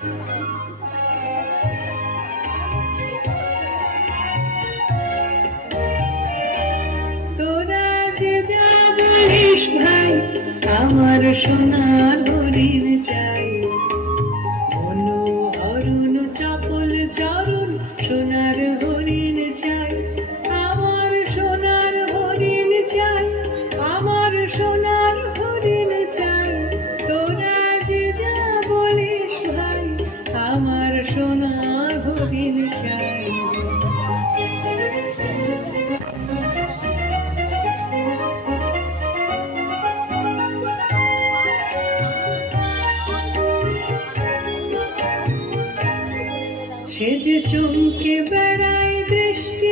তোরা যে যা বলিস ভাই, আমার সোনার হরিণ চাই। অনু অরুণ চপল চরণ সোনার হরিণ চাই। আমার সোনার হরিণ চাই, আমার সোনার হরিণ চাই। তোরা যে যা বলিস ভাই, আমার সোনার হরিণ চাই। সে যে চমকে বেড়ায় দৃষ্টি